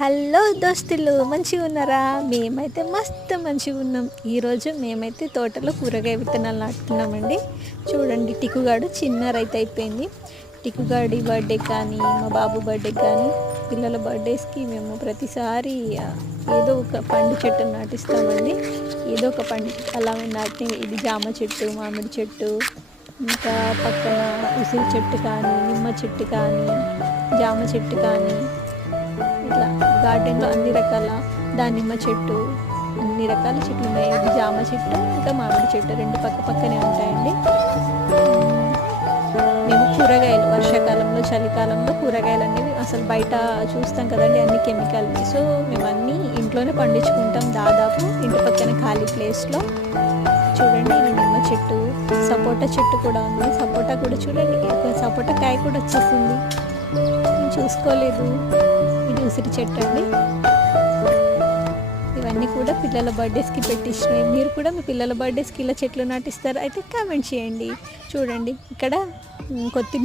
Hello దోస్తులు, మంచిగా ఉన్నారా? మేమైతే మస్తు మంచిగా ఉన్నాం. ఈరోజు మేమైతే తోటలో కూరగాయ విత్తనాలు నాటుకున్నామండి. చూడండి, టికుగాడు చిన్న రైతు అయిపోయింది. టికుగాడి బర్త్డే కానీ, మా బాబు బర్త్డే కానీ, పిల్లల బర్త్డేస్కి మేము ప్రతిసారి ఏదో ఒక పండు చెట్టు నాటిస్తామండి. ఏదో ఒక పండు అలా నాటి, ఇది జామ చెట్టు, మామిడి చెట్టు, ఇంకా పక్కన ఉసిరి చెట్టు కానీ, నిమ్మ చెట్టు కానీ, జామ చెట్టు కానీ, ఇట్లా గార్డెన్లో అన్ని రకాల దానిమ్మ చెట్టు, అన్ని రకాల చెట్లు ఉన్నాయి. ఇది జామ చెట్టు, ఇంకా మామిడి చెట్టు రెండు పక్క పక్కనే ఉంటాయండి. మేము కూరగాయలు వర్షాకాలంలో, చలికాలంలో కూరగాయలు అనేవి అసలు బయట చూస్తాం కదండి, అన్ని కెమికల్. సో మేము అన్నీ ఇంట్లోనే పండించుకుంటాం. దాదాపు ఇంటి పక్కన ఖాళీ ప్లేస్లో. చూడండి, ఇది నిమ్మ చెట్టు, సపోటా చెట్టు కూడా ఉంది. సపోటా కూడా చూడండి, సపోటా కాయ కూడా వచ్చేసింది. నేను చూసుకోలేదు. ఇది ఉసిరి చెట్టు అండి. ఇవన్నీ కూడా పిల్లల బర్త్డేస్కి పెట్టించినవి. మీరు కూడా మీ పిల్లల బర్త్డేస్కి ఇలా చెట్లు నాటిస్తారు అయితే కామెంట్ చేయండి. చూడండి, ఇక్కడ కొత్తిమీర